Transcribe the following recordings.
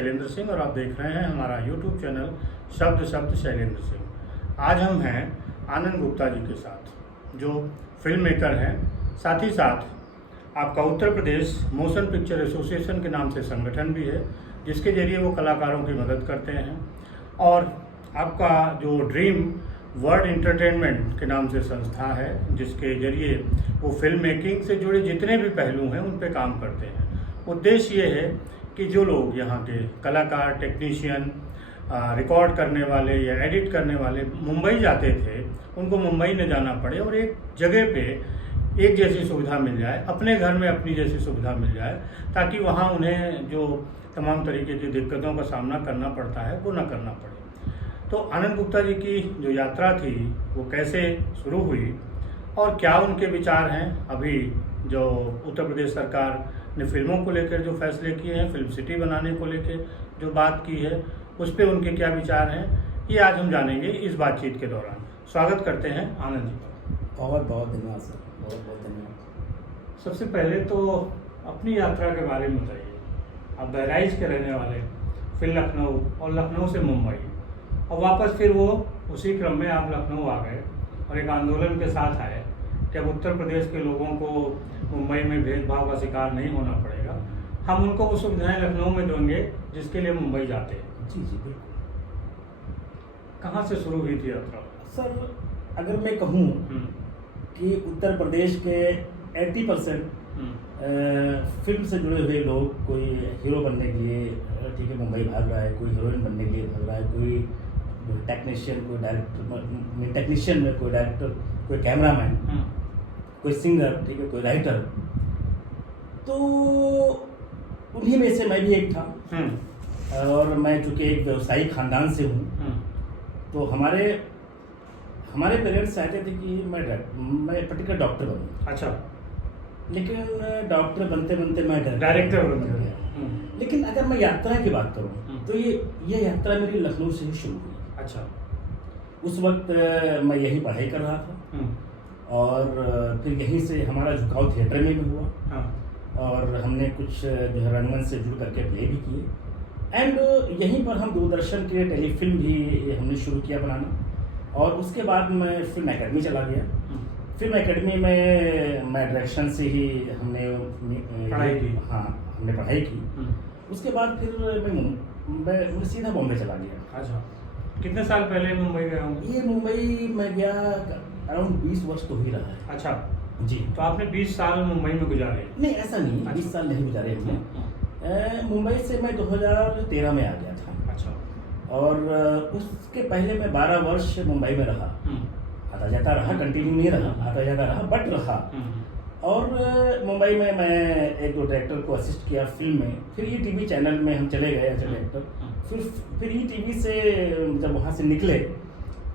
शैलेंद्र सिंह और आप देख रहे हैं हमारा YouTube चैनल शब्द शब्द शैलेंद्र सिंह। आज हम हैं आनंद गुप्ता जी के साथ, जो फिल्म मेकर हैं, साथ ही साथ आपका Uttar Pradesh motion picture association के नाम से संगठन भी है, जिसके जरिए वो कलाकारों की मदद करते हैं। और आपका जो ड्रीम वर्ल्ड एंटरटेनमेंट के नाम से संस्था है, जिसके जरिए वो फिल्म मेकिंग से जुड़े जितने भी पहलू हैं उन पे काम करते हैं। उद्देश्य ये है कि जो लोग यहाँ के कलाकार, टेक्नीशियन, रिकॉर्ड करने वाले या एडिट करने वाले मुंबई जाते थे, उनको मुंबई न जाना पड़े और एक जगह पे एक जैसी सुविधा मिल जाए, अपने घर में अपनी जैसी सुविधा मिल जाए, ताकि वहाँ उन्हें जो तमाम तरीके की दिक्कतों का सामना करना पड़ता है वो न करना पड़े। तो आनंद गुप्ता जी की जो यात्रा थी वो कैसे शुरू हुई और क्या उनके विचार हैं, अभी जो उत्तर प्रदेश सरकार ने फिल्मों को लेकर जो फैसले किए हैं, फिल्म सिटी बनाने को लेकर जो बात की है, उस पर उनके क्या विचार हैं, ये आज हम जानेंगे इस बातचीत के दौरान। स्वागत करते हैं आनंद जी का। बहुत बहुत धन्यवाद सर, बहुत बहुत धन्यवाद। सबसे पहले तो अपनी यात्रा के बारे में बताइए। आप बहराइच के रहने वाले, फिर लखनऊ और लखनऊ से मुंबई, और वापस फिर वो उसी क्रम में आप लखनऊ आ गए और एक आंदोलन के साथ आए कि अब उत्तर प्रदेश के लोगों को मुंबई में भेदभाव का शिकार नहीं होना पड़ेगा, हम उनको वो सुविधाएं लखनऊ में देंगे जिसके लिए मुंबई जाते हैं। जी जी बिल्कुल। कहाँ से शुरू हुई थी यात्रा? सर, अगर मैं कहूँ कि उत्तर प्रदेश के 80% फिल्म से जुड़े हुए लोग, कोई हीरो बनने के लिए ठीक है मुंबई भाग रहा है, कोई हीरोइन बनने के लिए भाग रहा है, कोई टेक्नीशियन, कोई डायरेक्टर, टेक्नीशियन में कोई डायरेक्टर, कोई कैमरामैन, कोई सिंगर, ठीक है, कोई राइटर, तो उन्हीं में से मैं भी एक था। और मैं चूँकि एक व्यवसायिक खानदान से हूँ, तो हमारे पेरेंट्स चाहते थे कि मैं पर्टिकुलर डॉक्टर बनूँ। अच्छा। लेकिन डॉक्टर बनते बनते मैं डायरेक्टर बन गया। लेकिन अगर मैं यात्रा की बात करूँ तो ये यात्रा मेरी लखनऊ से ही शुरू हुई। अच्छा। उस वक्त मैं यही पढ़ाई कर रहा था और फिर यहीं से हमारा झुकाव थिएटर में भी हुआ। और हमने कुछ जो है रंगमंच से जुड़ करके प्ले भी किए, एंड यहीं पर हम दूरदर्शन के टेलीफिल्म भी हमने शुरू किया बनाना। और उसके बाद मैं फिल्म एकेडमी चला गया। फिल्म एकेडमी में मैं डायरेक्शन से ही हमने पढ़ाई की। हाँ, हमने पढ़ाई की। उसके बाद फिर मैं सीधा बॉम्बे चला गया। अच्छा। कितने साल पहले मुंबई गए होंगे? ये मुंबई में गया अराउंड 20 वर्ष तो ही रहा है। अच्छा जी। तो आपने 20 साल मुंबई में गुजारे? नहीं, ऐसा नहीं, 20 साल नहीं गुजारे हमने। मुंबई से मैं 2013 में आ गया था। अच्छा। और उसके पहले मैं 12 वर्ष मुंबई में रहा। आता जाता रहा, कंटिन्यू नहीं रहा, आता जाता रहा, बट रहा। और मुंबई में मैं एक दो डायरेक्टर को असिस्ट किया फिल्म में। फिर ये टीवी चैनल में हम चले गए एज डायरेक्टर। फिर ये टीवी से जब वहाँ से निकले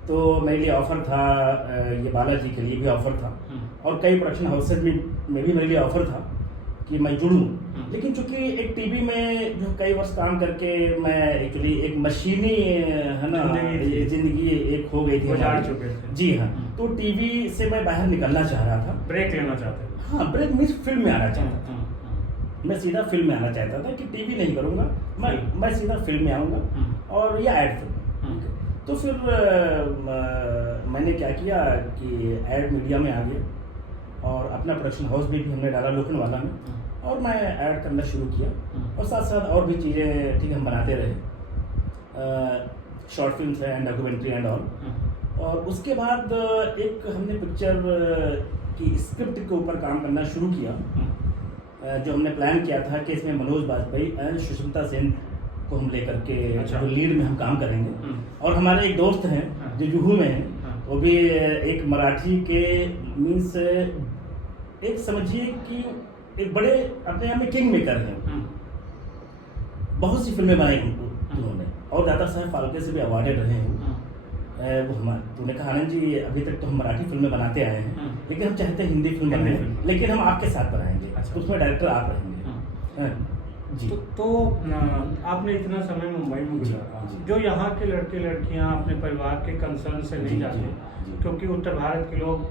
तो मेरे लिए ऑफर था, ये बालाजी के लिए भी ऑफर था, और कई प्रोडक्शन हाउसेज में भी मेरे लिए ऑफर था कि मैं जुड़ूं। लेकिन चूंकि एक टीवी में जो कई वर्ष काम करके मैं एक्चुअली एक मशीनी है ना जिंदगी एक हो गई थी, गुजार चुके थे। जी हाँ। तो टीवी से मैं बाहर निकलना चाह रहा था, ब्रेक लेना चाहते थे। हाँ, ब्रेक मीन्स फिल्म में आना चाहता था। मैं सीधा फिल्म में आना चाहता था कि टीवी नहीं करूँगा, मैं सीधा फिल्म में आऊँगा, और या एड फिल्म। तो फिर मैंने क्या किया कि एड मीडिया में आ गया और अपना प्रोडक्शन हाउस भी हमने डाला लोखंडवाला में, और मैं ऐड करना शुरू किया। और साथ साथ और भी चीज़ें ठीक हम बनाते रहे, शॉर्ट फिल्म्स हैं, डॉक्यूमेंट्री एंड ऑल। और उसके बाद एक हमने पिक्चर की स्क्रिप्ट के ऊपर काम करना शुरू किया, जो हमने प्लान किया था कि इसमें मनोज बाजपेयी एंड सुष्मिता सेन को हम लेकर के जो लीड में हम काम करेंगे। और हमारे एक दोस्त हैं जो जुहू में हैं, वो भी एक मराठी के मीन्स एक समझिए कि एक बड़े अपने आप में किंग मेकर हैं। बहुत सी फिल्में बनाई उन्होंने, और दादा साहब फाल्के से भी अवार्डेड रहे हैं वो। तूने कहा आनंद जी, अभी तक तो हम मराठी फिल्में बनाते आए हैं, लेकिन हम चाहते हैं हिंदी फिल्म बनाएं, लेकिन हम आपके साथ बनाएंगे। तो उसमें डायरेक्टर आप रहेंगे। जी। तो आपने इतना समय मुंबई में गुजारा, जो यहाँ के लड़के लड़कियाँ अपने परिवार के कंसर्न से नहीं जाते, क्योंकि उत्तर भारत के लोग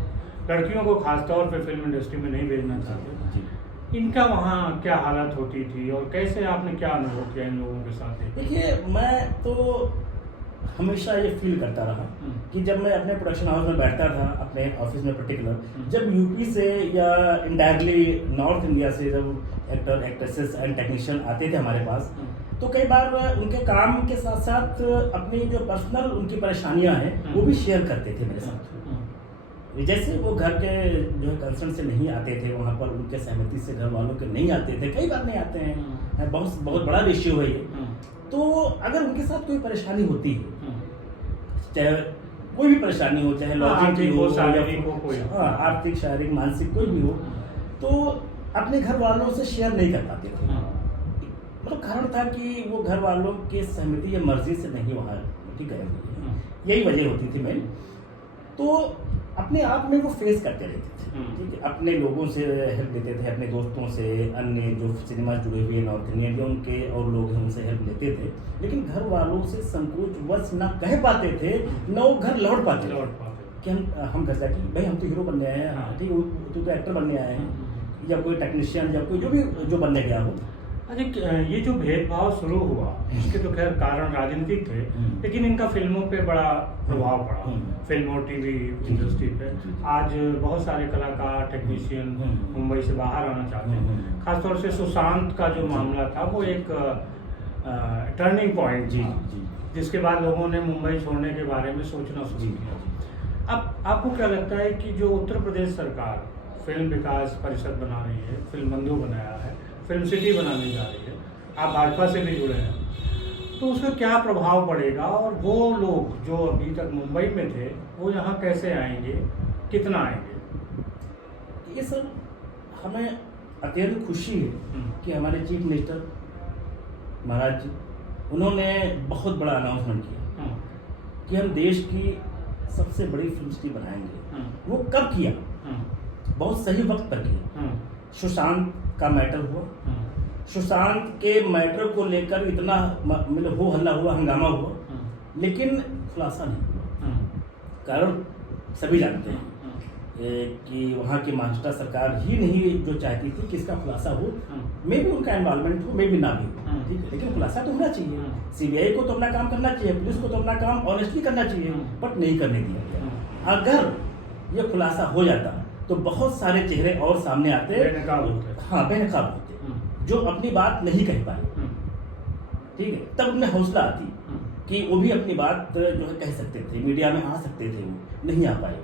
लड़कियों को खासतौर पे फिल्म इंडस्ट्री में नहीं भेजना चाहते। इनका वहाँ क्या हालत होती थी और कैसे आपने क्या अनुभव किया इन लोगों के साथ? देखिए, मैं तो हमेशा ये फील करता रहा कि जब मैं अपने प्रोडक्शन हाउस में बैठता था, अपने ऑफिस में पर्टिकुलर, जब यूपी से या इनडायरेक्टली नॉर्थ इंडिया से जब एक्टर एक्ट्रेसेस एंड टेक्नीशियन आते थे हमारे पास, तो कई बार उनके काम के साथ साथ अपनी जो पर्सनल उनकी परेशानियां हैं वो भी शेयर करते थे मेरे साथ। जैसे वो घर के जो है कंसर्न से नहीं आते थे, वहाँ पर उनके सहमति से घर वालों के नहीं आते थे, कई बार नहीं आते हैं, बहुत बहुत बड़ा रेशियो है ये। तो अगर उनके साथ कोई परेशानी होती है, चाहे कोई भी परेशानी हो, चाहे लॉजिक की हो, शारीरिक हो, कोई आर्थिक शारीरिक मानसिक कोई भी हो, तो अपने घर वालों से शेयर नहीं कर पाते थे। मतलब कारण था कि वो घर वालों के सहमति या मर्जी से नहीं वहाँ गए हुए, यही वजह होती थी मेन। तो अपने आप में वो फेस करते रहते थे, ठीक है, अपने लोगों से हेल्प लेते थे, अपने दोस्तों से, अन्य जो सिनेमा जुड़े हुए नॉर्थ इंडियन जो उनके और लोग हैं उनसे हेल्प लेते थे, लेकिन घर वालों से संकोच वश ना कह पाते थे, न वो घर लौट पाते कि हम घर जाके भाई हम तो हीरो बनने आए हैं, ठीक, तू तो एक्टर बनने आए हैं, या कोई टेक्नीशियन या कोई जो भी जो बनने गया हो। अच्छा, ये जो भेदभाव शुरू हुआ इसके तो खैर कारण राजनीतिक थे, लेकिन इनका फिल्मों पे बड़ा प्रभाव पड़ा, फिल्म और टीवी इंडस्ट्री पे। आज बहुत सारे कलाकार टेक्नीशियन मुंबई से बाहर आना चाहते हैं। खासतौर से सुशांत का जो मामला था वो एक टर्निंग पॉइंट थी, जिसके बाद लोगों ने मुंबई छोड़ने के बारे में सोचना शुरू किया। अब आपको क्या लगता है कि जो उत्तर प्रदेश सरकार फिल्म विकास परिषद बना रही है, फिल्म बंधु बनाया है, फिल्म सिटी बनाने जा रही है, आप भाजपा से भी जुड़े हैं, तो उसका क्या प्रभाव पड़ेगा और वो लोग जो अभी तक मुंबई में थे वो यहाँ कैसे आएंगे, कितना आएंगे? ये सब हमें अत्यंत खुशी है कि हमारे चीफ मिनिस्टर महाराज जी उन्होंने बहुत बड़ा अनाउंसमेंट किया कि हम देश की सबसे बड़ी फिल्म सिटी बनाएंगे। वो कब किया? बहुत सही वक्त पर किया। सुशांत का मैटर हुआ, सुशांत के मैटर को लेकर इतना मतलब हो हल्ला हुआ, हंगामा हुआ, लेकिन खुलासा नहीं। कारण सभी जानते हैं कि वहाँ की महाराष्ट्र सरकार ही नहीं जो चाहती थी कि इसका खुलासा हो, मे भी उनका इन्वॉल्वमेंट हो, मे भी ना भी हो, ठीक है, लेकिन खुलासा तो होना चाहिए। सीबीआई को तो अपना काम करना चाहिए, पुलिस को तो अपना काम ऑनेस्टली करना चाहिए, बट नहीं करने दिया गया। अगर ये खुलासा हो जाता तो बहुत सारे चेहरे और सामने आते, बेनकाब होते जो अपनी बात नहीं कह पाए, ठीक है, तब उनमें हौसला आती कि वो भी अपनी बात जो है कह सकते थे, मीडिया में आ सकते थे, वो नहीं आ पाए।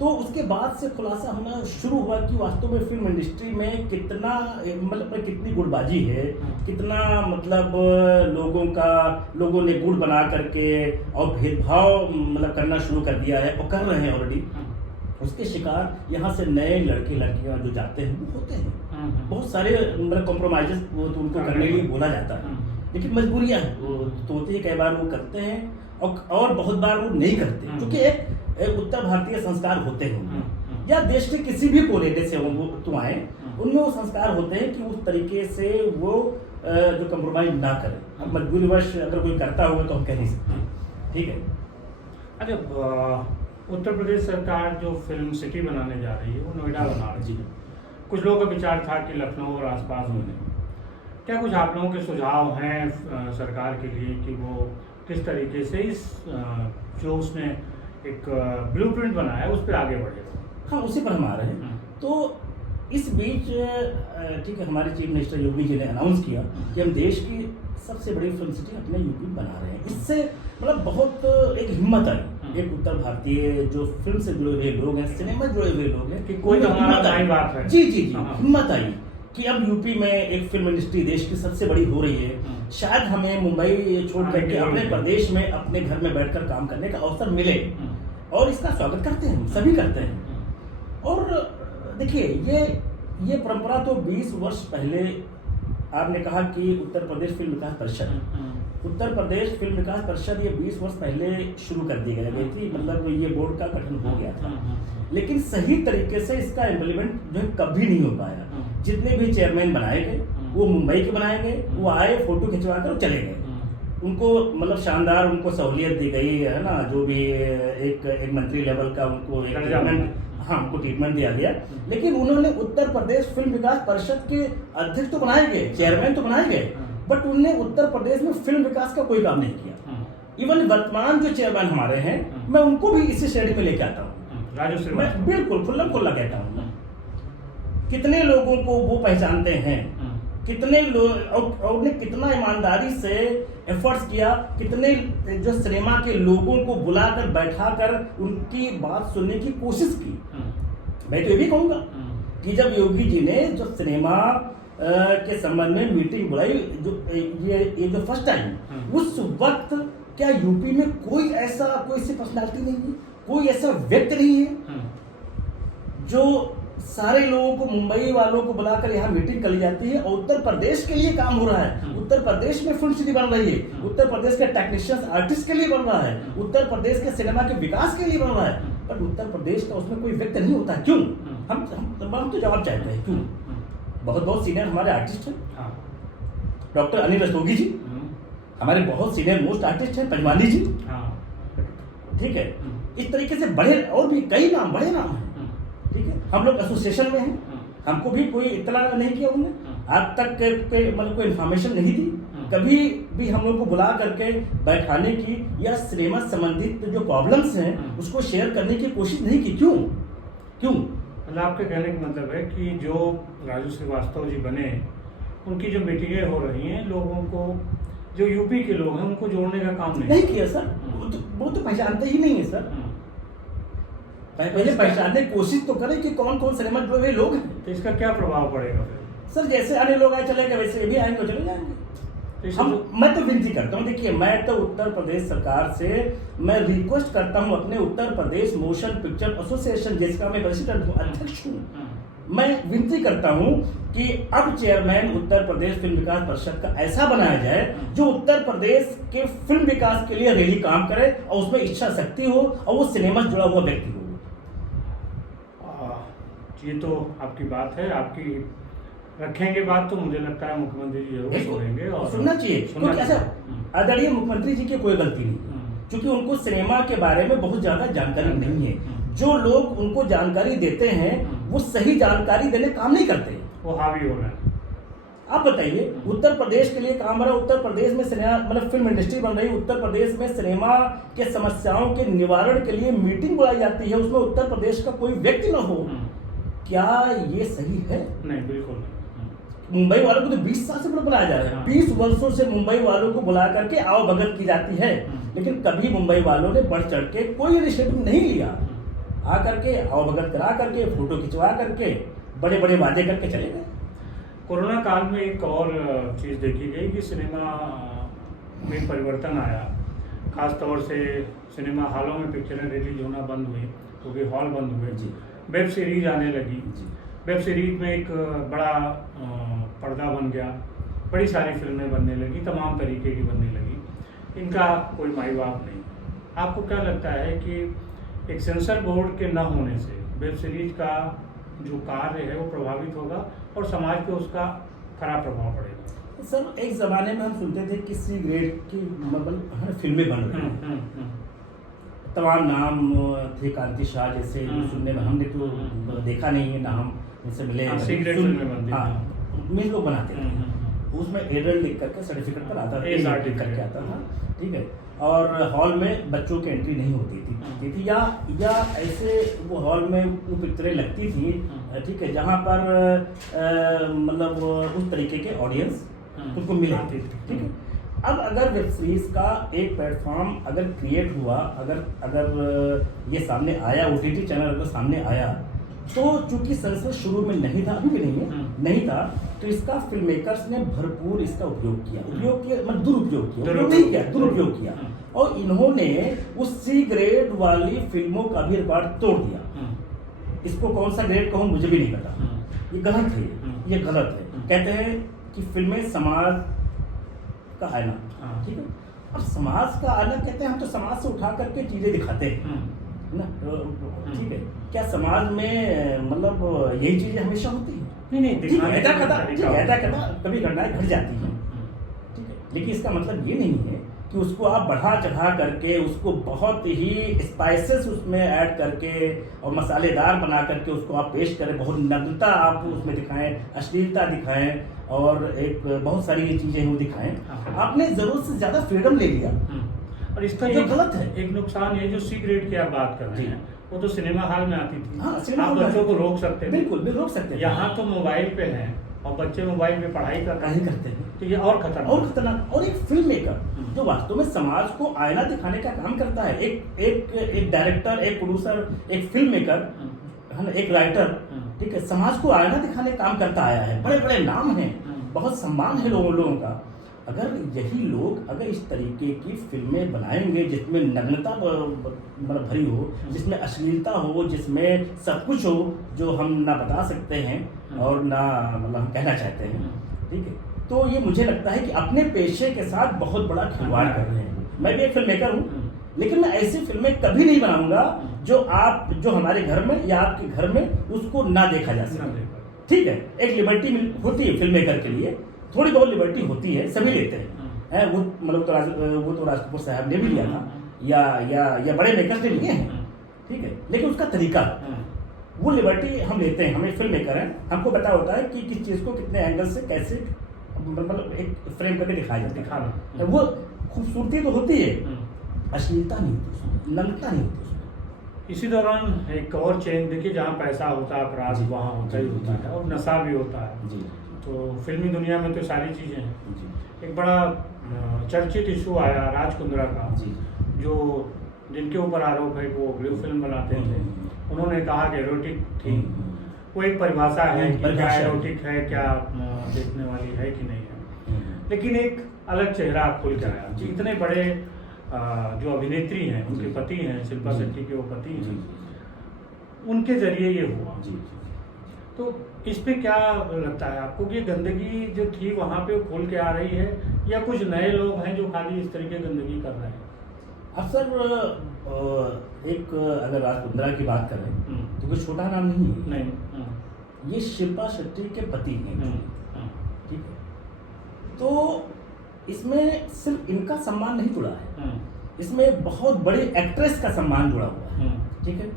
तो उसके बाद से खुलासा होना शुरू हुआ कि वास्तव में फिल्म इंडस्ट्री में कितना मतलब कितनी गुटबाजी है, कितना मतलब लोगों ने गुट बना करके और भेदभाव मतलब करना शुरू कर दिया है और कर रहे हैं ऑलरेडी। उसके शिकार यहाँ से नए लड़के लड़कियां जो जाते हैं वो होते हैं, बहुत सारे मतलब कॉम्प्रोमाइजेस वो तो उनको करने के लिए बोला जाता है, लेकिन मजबूरियां हैं, वो तो होती है, कई बार वो करते हैं और बहुत बार वो नहीं करते, क्योंकि एक उत्तर भारतीय संस्कार होते हैं या देश के किसी भी कोने से वो तो आए, उनमें वो संस्कार होते हैं कि उस तरीके से वो जो कॉम्प्रोमाइज ना करें। अब मजबूरीवश अगर कोई करता होगा तो हम कह नहीं सकते, ठीक है। अच्छा, उत्तर प्रदेश सरकार जो फिल्म सिटी बनाने जा रही है वो नोएडा बना रही है, कुछ लोगों का विचार था कि लखनऊ और आसपास होने, क्या कुछ आप लोगों के सुझाव हैं सरकार के लिए कि वो किस तरीके से इस जो उसने एक ब्लूप्रिंट बनाया है उस पर आगे बढ़े? हाँ, उसी पर हम आ रहे हैं। तो इस बीच ठीक है, हमारे चीफ मिनिस्टर योगी जी ने अनाउंस किया कि हम देश की सबसे बड़ी फिल्म सिटी अपने यूपी बना रहे हैं। इससे मतलब बहुत एक हिम्मत आई, एक उत्तर भारतीय जो फिल्म से जुड़े हुए लोग हैं, सिनेमा जुड़े हुए लोग हैं, कि कोई तो हमारा बात है। जी जी जी, हिम्मत आई कि अब यूपी में एक फिल्म इंडस्ट्री देश की सबसे बड़ी हो रही है, शायद हमें मुंबई छोड़ करके अपने प्रदेश में अपने घर में बैठकर काम करने का अवसर मिले, और इसका स्वागत करते हैं, सभी करते हैं। और देखिए, ये परंपरा तो 20 वर्ष पहले आपने कहा कि उत्तर प्रदेश फिल्म विकास परिषद ये 20 वर्ष पहले शुरू कर दी गई थी, मतलब ये बोर्ड का गठन हो गया था, लेकिन सही तरीके से इसका इम्प्लीमेंट जो है कभी नहीं हो पाया। जितने भी चेयरमैन बनाए गए वो मुंबई के बनाए गए, वो आए फोटो खिंचवा कर चले गए, उनको मतलब शानदार उनको सहूलियत दी गई है ना, जो भी एक मंत्री लेवल का उनको एक ट्रीटमेंट, हाँ उनको ट्रीटमेंट दिया गया। लेकिन उन्होंने उत्तर प्रदेश फिल्म विकास परिषद के अध्यक्ष तो बनाए गए, चेयरमैन तो बनाए गए, बट उनने उत्तर प्रदेश में फिल्म विकास का कोई काम नहीं किया। इवन वर्तमान जो चेयरमैन हमारे हैं, मैं उनको भी इसी श्रेणी में लेके आता हूँ। मैं बिल्कुल खुल्लम खुल्ला कहता हूँ, कितने लोगों को वो पहचानते हैं, कितने लोग और उन्हें कितना ईमानदारी से एफर्ट्स किया, कितने जो सिनेमा के लोगों को बुलाकर बैठाकर उनकी बात सुनने की कोशिश की। मैं तो ये भी कहूँगा कि जब योगी जी ने जो सिनेमा के संबंध में मीटिंग बुलाई, जो ये जो फर्स्ट टाइम, उस वक्त क्या यूपी में कोई सी पर्सनालिटी नहीं है, कोई ऐसा व्यक्ति नहीं है जो सारे लोगों को, मुंबई वालों को बुलाकर यहाँ मीटिंग कर ली जाती है और उत्तर प्रदेश के लिए काम हो रहा है। उत्तर प्रदेश में फिल्म सिटी बन रही है, उत्तर प्रदेश के टेक्नीशियंस आर्टिस्ट के लिए बन रहा है, उत्तर प्रदेश के सिनेमा के विकास के लिए बन रहा है, पर उत्तर प्रदेश का उसमें कोई व्यक्ति नहीं होता। क्यों? हम तो जवाब चाहते हैं क्यों। बहुत सीनियर हमारे आर्टिस्ट हैं, डॉक्टर अनिल रस्तोगी जी हमारे बहुत सीनियर मोस्ट आर्टिस्ट हैं, पंजवानी जी, ठीक है, इस तरीके से बड़े और भी कई नाम, बड़े नाम हैं, ठीक है। हम लोग एसोसिएशन में हैं, हमको भी कोई इत्तला नहीं किया उन्होंने, आज तक मतलब कोई इन्फॉर्मेशन नहीं दी, कभी भी हम लोग को बुला करके बैठाने की या सिनेमा संबंधित जो प्रॉब्लम्स हैं उसको शेयर करने की कोशिश नहीं की। क्यों? मतलब आपके कहने का मतलब है कि जो राजू श्रीवास्तव जी बने, उनकी जो मीटिंगें हो रही हैं, लोगों को, जो यूपी के लोग हैं उनको जोड़ने का काम नहीं किया सर। वो तो पहचानते ही नहीं है सर। पहले पहचानने की कोशिश तो करें कि कौन कौन सिनेमा जुड़े हुए लोग हैं। तो इसका क्या प्रभाव पड़ेगा फिर? सर जैसे अन्य लोग आए चले गए, वैसे ये भी आएंगे चले जाएंगे। मैं तो विनती करता हूँ, देखिए मैं तो उत्तर प्रदेश सरकार से मैं रिक्वेस्ट करता हूँ, अपने Uttar Pradesh motion picture association जिसका मैं प्रेसिडेंट हूँ, अध्यक्ष हूँ, मैं विनती करता हूँ कि अब चेयरमैन उत्तर प्रदेश फिल्म विकास परिषद का ऐसा बनाया जाए जो उत्तर प्रदेश के फिल्म विकास के लिए रेली काम करे और उसमें इच्छा शक्ति हो और वो सिनेमा से जुड़ा हुआ व्यक्ति हो। ये तो आपकी बात है, आपकी रखेंगे बात, तो मुझे लगता है मुख्यमंत्री जी जरूर सुनेंगे और सुनना चाहिए, क्योंकि ऐसा आदरणीय मुख्यमंत्री जी की कोई गलती नहीं, क्योंकि उनको सिनेमा के बारे में बहुत ज्यादा जानकारी नहीं है। जो लोग उनको जानकारी देते हैं वो सही जानकारी देने काम नहीं करते, वो हावी हो रहा है। आप बताइए, उत्तर प्रदेश के लिए काम हो रहा है, उत्तर प्रदेश में सिनेमा मतलब फिल्म इंडस्ट्री बन रही है, उत्तर प्रदेश में सिनेमा के समस्याओं के निवारण के लिए मीटिंग बुलाई जाती है, उसमें उत्तर प्रदेश का कोई व्यक्ति न हो, क्या ये सही है? नहीं, बिल्कुल नहीं। मुंबई वालों को तो 20 साल से बुलाया जा रहा है, 20 वर्षों से मुंबई वालों को बुला करके आओ भगत की जाती है, लेकिन कभी मुंबई वालों ने बढ़ चढ़ के कोई इनिशिएटिव नहीं लिया। आ करके आओ भगत करा करके, फोटो खिंचवा करके, बड़े बड़े वादे करके चले गए। कोरोना काल में एक और चीज़ देखी गई कि सिनेमा में परिवर्तन आया, खास तौर से सिनेमा हॉलों में पिक्चरें रिलीज होना बंद हुई क्योंकि हॉल बंद हुए जी। वेब सीरीज आने लगी जी। वेब सीरीज में एक बड़ा पर्दा बन गया, बड़ी सारी फिल्में बनने लगी, तमाम तरीके की बनने लगी, इनका कोई माई बाप नहीं। आपको क्या लगता है कि एक सेंसर बोर्ड के न होने से वेब सीरीज का जो कार्य है वो प्रभावित होगा और समाज पे उसका खराब प्रभाव पड़ेगा? सर एक ज़माने में हम सुनते थे कि सी ग्रेड की मतलब फिल्में बन रही हैं, तमाम नाम थे, कांति शाह जैसे सुनने में, हमने तो देखा नहीं है, नाम उनसे मिले, लोग बनाते थे, उसमें एडल्ट लिख करके सर्टिफिकेट पर आता था, लिख करके आता था, ठीक है, और हॉल में बच्चों की एंट्री नहीं होती थी या ऐसे वो हॉल में वो पिक्चरें लगती थी, ठीक है, जहाँ पर मतलब उस तरीके के ऑडियंस उनको मिले, ठीक है। अब अगर वेब सीरीज का एक प्लेटफॉर्म अगर क्रिएट हुआ, अगर ये सामने आया, OTT चैनल अगर सामने आया, तो चूंकि सेंसर शुरू में नहीं था, अभी भी नहीं है, नहीं था, तो इसका फिल्म मेकर्स ने भरपूर इसका उपयोग किया, मतलब दुरुपयोग किया, और इन्होंने उस सी ग्रेड वाली फिल्मों का भी रिकॉर्ड तोड़ दिया। इसको कौन सा ग्रेड कहूँ मुझे भी नहीं पता, ये गलत है, ये गलत है। कहते हैं कि फिल्में समाज का आईना, ठीक है, अब समाज का आईना कहते हैं, हम तो समाज से उठा करके चीजें दिखाते हैं ना, ठीक है, क्या समाज में मतलब यही चीजें हमेशा होती है? नहीं, ऐसा कभी घटनाएं घट जाती हैं, ठीक है, लेकिन इसका मतलब ये नहीं है कि उसको आप बढ़ा चढ़ा करके उसको बहुत ही स्पाइसेस उसमें ऐड करके और मसालेदार बना करके उसको आप पेश करें, बहुत नग्नता आप उसमें दिखाएं, अश्लीलता दिखाएं और एक बहुत सारी चीज़ें वो दिखाएं। आपने ज़रूरत से ज़्यादा फ्रीडम ले लिया और इसका जो ये गलत है। एक नुकसान ये जो सी ग्रेड की आप बात कर रहे हैं, वो तो सिनेमा हॉल में आती थी। हाँ, सिनेमा आप हॉल में बच्चों को रोक सकते थे, बिल्कुल भी रोक सकते हैं। यहाँ तो मोबाइल पे है और बच्चे मोबाइल पे पढ़ाई कर रहे नहीं करते हैं, तो ये और खतरनाक। और एक फिल्म मेकर जो वास्तव में समाज को आईना दिखाने का काम करता है, एक डायरेक्टर, एक प्रोड्यूसर, एक फिल्म मेकर है ना, एक राइटर, ठीक है, समाज को आईना दिखाने का काम करता आया है। बड़े बड़े नाम हैं, बहुत सम्मान है लोगों का। अगर यही लोग अगर इस तरीके की फिल्में बनाएंगे जिसमें नग्नता भरी हो, जिसमें अश्लीलता हो, जिसमें सब कुछ हो जो हम ना बता सकते हैं और ना मतलब हम कहना चाहते हैं, ठीक है, तो ये मुझे लगता है कि अपने पेशे के साथ बहुत बड़ा खिलवाड़ कर रहे हैं। मैं भी एक फिल्म मेकर हूँ, लेकिन मैं ऐसी फिल्में कभी नहीं बनाऊंगा जो हमारे घर में या आपके घर में उसको ना देखा जा सके। ठीक है, एक लिबर्टी होती है फिल्म मेकर के लिए, थोड़ी बहुत लिबर्टी होती है, सभी लेते हैं। वो मतलब वो तो राज कपूर साहब ने भी लिया था या बड़े मेकर्स ने लिए हैं, ठीक है, लेकिन उसका तरीका वो लिबर्टी हम लेते हैं। हमें फिल्म मेकर हैं, हमको पता होता है कि किस चीज़ को कितने एंगल से कैसे मतलब एक फ्रेम करके दिखाया जाता है। वो खूबसूरती तो होती है, अश्लीलता नहीं होती, नग्नता नहीं होती उसमें। इसी दौरान एक और चेन देखिए, जहाँ पैसा होता है, अपराध वहाँ होता ही होता है और नशा भी होता है। जी, तो फिल्मी दुनिया में तो सारी चीज़ें हैं। जी, एक बड़ा चर्चित इशू आया राज कुंद्रा का, जी, जो जिनके ऊपर आरोप है कि वो ब्लू फिल्म बनाते थे। उन्होंने कहा कि एरोटिक थी। वो एक परिभाषा है कि क्या एरोटिक है, क्या देखने वाली है कि नहीं है, लेकिन एक अलग चेहरा खुल के आया कि इतने बड़े जो अभिनेत्री हैं, उनके पति हैं, शिल्पा शेट्टी के वो पति हैं, उनके जरिए ये हुआ। तो इस पे क्या लगता है आपको कि गंदगी जो थी वहाँ पे वो खुल के आ रही है, या कुछ नए लोग हैं जो खाली इस तरीके गंदगी कर रहे हैं? अब सर एक अगर राज कुंद्रा की बात करें तो कोई छोटा नाम नहीं है। ये शिल्पा शेट्टी के पति हैं, ठीक है, तो इसमें सिर्फ इनका सम्मान नहीं जुड़ा है, इसमें बहुत बड़ी एक्ट्रेस का सम्मान जुड़ा हुआ है, ठीक है।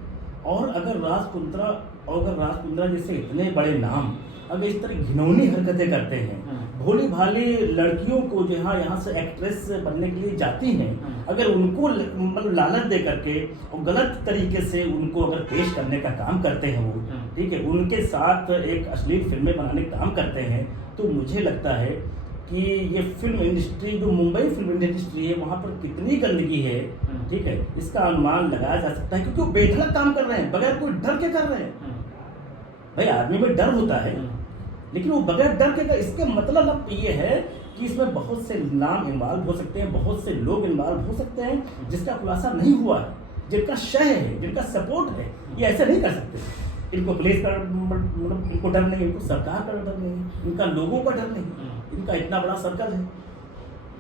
और अगर राज कुंद्रा जैसे इतने बड़े नाम अगर इस तरह घिनौनी हरकतें करते हैं, भोली भाली लड़कियों को जो यहाँ से एक्ट्रेस बनने के लिए जाती हैं, अगर उनको मतलब लालच दे करके और गलत तरीके से उनको अगर पेश करने का काम करते हैं वो, ठीक है, उनके साथ एक अश्लील फिल्में बनाने का काम करते हैं, तो मुझे लगता है कि ये फिल्म इंडस्ट्री जो मुंबई फिल्म इंडस्ट्री है वहाँ पर कितनी गंदगी है, ठीक है, इसका अनुमान लगाया जा सकता है, क्योंकि वो बेधड़क काम कर रहे हैं, बगैर कोई डर के कर रहे हैं। भाई आदमी में डर होता है, लेकिन वो बगैर डर के कर, इसके मतलब ये है कि इसमें बहुत से नाम इन्वॉल्व हो सकते हैं, बहुत से लोग इन्वॉल्व हो सकते हैं जिसका खुलासा नहीं हुआ है, जिनका शय है, जिनका सपोर्ट है, ये ऐसे नहीं कर सकते। इनको पुलिस का मतलब इनको डर नहीं, इनको सरकार का डर नहीं, इनका लोगों का डर नहीं, इनका इतना बड़ा सर्कल है,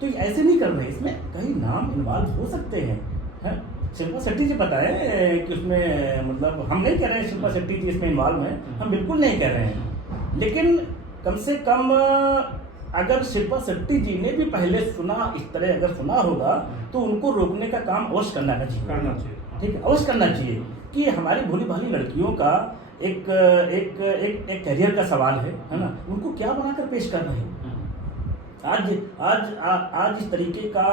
तो ये ऐसे नहीं कर रहे। इसमें कई नाम इन्वॉल्व हो सकते हैं। शिल्पा शेट्टी जी पता है कि उसमें मतलब हम नहीं कह रहे हैं शिल्पा शेट्टी जी इसमें इन्वॉल्व हैं, हम बिल्कुल नहीं कह रहे हैं, लेकिन कम से कम अगर शिल्पा शेट्टी जी ने भी पहले सुना, इस तरह अगर सुना होगा, तो उनको रोकने का काम अवश्य करना चाहिए, ठीक है, अवश्य करना चाहिए कि हमारी भोली भाली लड़कियों का एक एक एक एक करियर का सवाल है ना, उनको क्या बनाकर पेश कर रहे हैं। आज इस तरीके का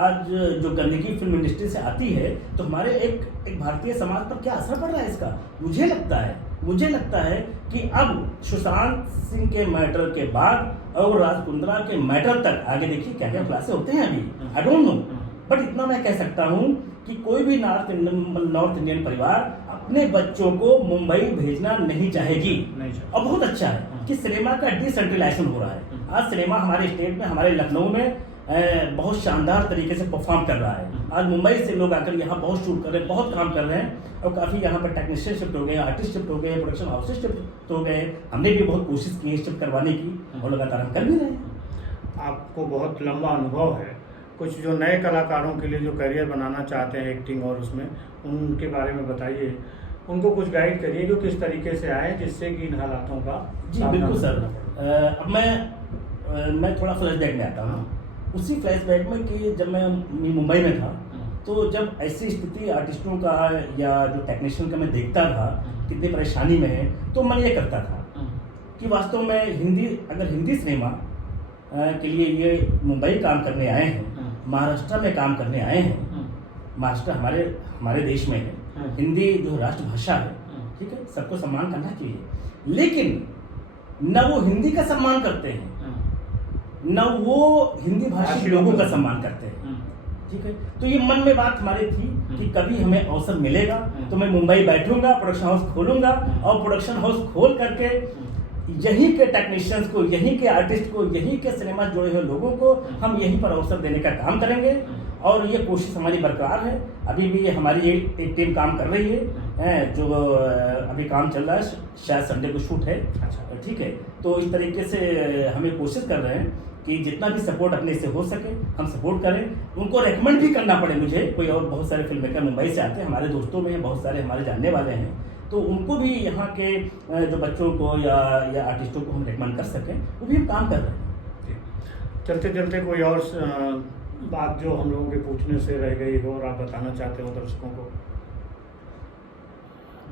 आज जो गंदगी फिल्म इंडस्ट्री से आती है, तो हमारे एक भारतीय समाज पर क्या असर पड़ रहा है इसका। मुझे लगता है कि अब सुशांत सिंह के मैटर के बाद और राज कुंद्रा के मैटर तक आगे देखिए क्या क्या खुलासे होते हैं अभी, आई डोंट नो, बट इतना मैं कह सकता हूँ कि कोई भी नॉर्थ इंडियन परिवार अपने बच्चों को मुंबई भेजना नहीं चाहेगी। और बहुत अच्छा है कि सिनेमा का डिसेंट्रलाइजेशन हो रहा है। आज सिनेमा हमारे स्टेट में, हमारे लखनऊ में बहुत शानदार तरीके से परफॉर्म कर रहा है। आज मुंबई से लोग आकर यहाँ बहुत शूट कर रहे हैं, बहुत काम कर रहे हैं, और काफ़ी यहाँ पर टेक्नीशियन शिफ्ट हो गए, आर्टिस्ट शिफ्ट हो गए, प्रोडक्शन हाउसेस शिफ्ट हो गए। हमने भी बहुत कोशिश की है शिफ्ट करवाने की, और लगातार हम कर भी रहे हैं। आपको बहुत लंबा अनुभव है, कुछ जो नए कलाकारों के लिए जो करियर बनाना चाहते हैं एक्टिंग और उसमें, उनके बारे में बताइए, उनको कुछ गाइड करिए कि किस तरीके से आए जिससे कि इन हालातों का। जी बिल्कुल सर। अब मैं थोड़ा फ्लैशबैक में आता हूँ उसी फ्लैशबैक में कि जब मैं मुंबई में था, तो जब ऐसी स्थिति आर्टिस्टों का या जो टेक्नीशियन का मैं देखता था कितनी परेशानी में है, तो मन ये करता था कि वास्तव में हिंदी सिनेमा के लिए ये मुंबई काम करने आए हैं, महाराष्ट्र में काम करने आए हैं। महाराष्ट्र हमारे देश में है, हिंदी जो राष्ट्रभाषा है, ठीक है, सबको सम्मान करना चाहिए, लेकिन न वो हिंदी का सम्मान करते हैं, न वो हिंदी भाषी लोगों का सम्मान करते हैं, ठीक है। तो ये मन में बात हमारी थी कि कभी हमें अवसर मिलेगा तो मैं मुंबई बैठूंगा, प्रोडक्शन हाउस खोलूंगा और प्रोडक्शन हाउस खोल करके यहीं के टेक्नीशियंस को, यहीं के आर्टिस्ट को, यहीं के सिनेमा जुड़े हुए लोगों को हम यहीं पर अवसर देने का काम करेंगे। और ये कोशिश हमारी बरकरार है। अभी भी हमारी एक टीम काम कर रही है, जो अभी काम चल रहा है, शायद संडे को शूट है, ठीक है। तो इस तरीके से हमें कोशिश कर रहे हैं कि जितना भी सपोर्ट अपने से हो सके हम सपोर्ट करें। उनको रेकमेंड भी करना पड़े मुझे, कोई और बहुत सारे फिल्म मेकर मुंबई से आते हैं, हमारे दोस्तों में बहुत सारे हमारे जानने वाले हैं, तो उनको भी यहाँ के जो बच्चों को या आर्टिस्टों को हम रेकमेंड कर सकें, वो भी हम काम कर रहे हैं। चलते चलते कोई और बात जो हम लोगों के पूछने से रह गई हो और आप बताना चाहते हो दर्शकों को?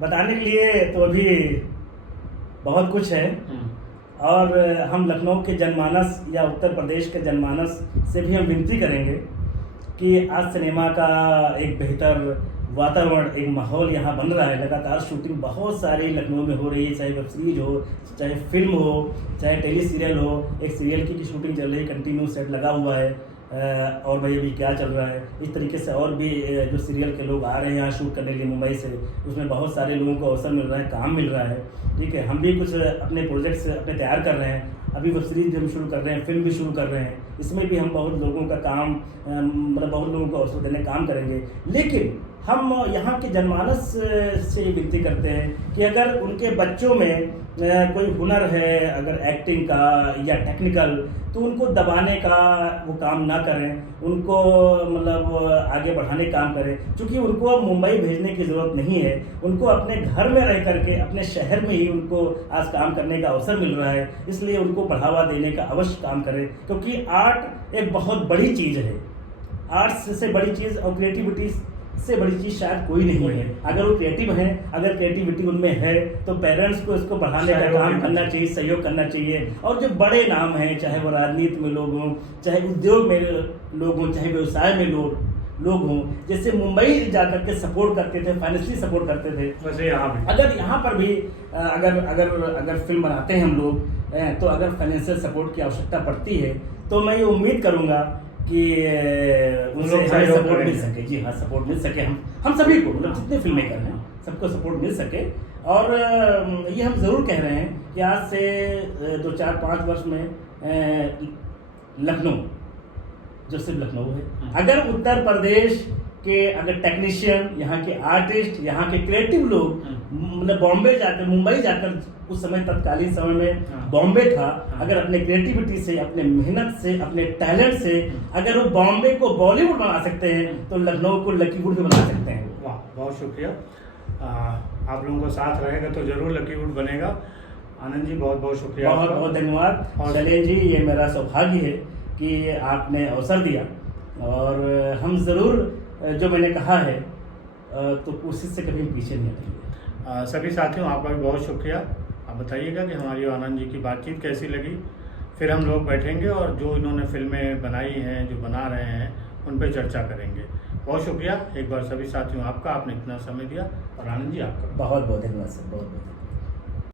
बताने के लिए तो अभी बहुत कुछ है, और हम लखनऊ के जनमानस या उत्तर प्रदेश के जनमानस से भी हम विनती करेंगे कि आज सिनेमा का एक बेहतर वातावरण, एक माहौल यहाँ बन रहा है। लगातार शूटिंग बहुत सारी लखनऊ में हो रही है, चाहे वेब सीरीज हो, चाहे फिल्म हो, चाहे टेली सीरियल हो। एक सीरियल की शूटिंग चल रही है, कंटिन्यू सेट लगा हुआ है, और भाई अभी क्या चल रहा है, इस तरीके से और भी जो सीरियल के लोग आ रहे हैं यहाँ शूट करने के लिए मुंबई से, उसमें बहुत सारे लोगों को अवसर मिल रहा है, काम मिल रहा है, ठीक है। हम भी कुछ अपने प्रोजेक्ट्स अपने तैयार कर रहे हैं, अभी वेब सीरीज भी हम शुरू कर रहे हैं, फिल्म भी शुरू कर रहे हैं, इसमें भी हम बहुत लोगों का काम, मतलब बहुत लोगों को अवसर देने काम करेंगे। लेकिन हम यहाँ के जनमानस से ये विनती करते हैं कि अगर उनके बच्चों में कोई हुनर है, अगर एक्टिंग का या टेक्निकल, तो उनको दबाने का वो काम ना करें, उनको मतलब आगे बढ़ाने का काम करें। क्योंकि उनको अब मुंबई भेजने की ज़रूरत नहीं है, उनको अपने घर में रह करके अपने शहर में ही उनको आज काम करने का अवसर मिल रहा है, इसलिए उनको बढ़ावा देने का अवश्य काम करें। क्योंकि आर्ट एक बहुत बड़ी चीज़ है, आर्ट से बड़ी चीज़ और क्रिएटिविटी से बड़ी चीज़ शायद कोई नहीं है। अगर वो क्रिएटिव हैं, अगर क्रिएटिविटी उनमें है, तो पेरेंट्स को इसको बढ़ाने का काम करना चाहिए, सहयोग करना चाहिए। और जो बड़े नाम हैं, चाहे वो राजनीति में लोग हों, चाहे उद्योग में लोग हों, चाहे व्यवसाय में लोग हों, जैसे मुंबई जाकर के सपोर्ट करते थे, फाइनेंशियली सपोर्ट करते थे, वैसे यहाँ भी अगर यहाँ पर भी अगर फिल्म बनाते हैं हम लोग, तो अगर फाइनेंशियल सपोर्ट की आवश्यकता पड़ती है, तो मैं ये उम्मीद करूँगा कि उनसे हमें सपोर्ट मिल सके। जी हाँ, सपोर्ट मिल सके, हम सभी को, मतलब जितने फिल्म मेकर हैं सबको सपोर्ट मिल सके। और ये हम ज़रूर कह रहे हैं कि आज से 2-4-5 वर्ष में लखनऊ, जो सिर्फ लखनऊ है, अगर उत्तर प्रदेश के अगर टेक्नीशियन, यहाँ के आर्टिस्ट, यहाँ के क्रिएटिव लोग, मतलब बॉम्बे जाकर, मुंबई जाकर, उस समय तत्कालीन समय में बॉम्बे था, अगर अपने क्रिएटिविटी से, अपने मेहनत से, अपने टैलेंट से अगर वो बॉम्बे को बॉलीवुड बना सकते हैं, तो लखनऊ को लकीवुड भी बना सकते हैं। वाह, बहुत शुक्रिया। आप लोगों का साथ रहेगा तो जरूर लकीवुड बनेगा। आनंद जी, बहुत बहुत शुक्रिया, बहुत बहुत धन्यवाद। शैलेंद्र जी, ये मेरा सौभाग्य है कि आपने अवसर दिया, और हम ज़रूर जो मैंने कहा है तो कोशिश से कभी पीछे नहीं हटेंगे। सभी साथियों, आपका भी बहुत शुक्रिया। आप बताइएगा कि हमारी और आनंद जी की बातचीत कैसी लगी। फिर हम लोग बैठेंगे और जो इन्होंने फिल्में बनाई हैं, जो बना रहे हैं, उन पर चर्चा करेंगे। बहुत शुक्रिया एक बार सभी साथियों आपका, आपने इतना समय दिया, और आनंद जी आपका बहुत बहुत धन्यवाद सर, बहुत बहुत।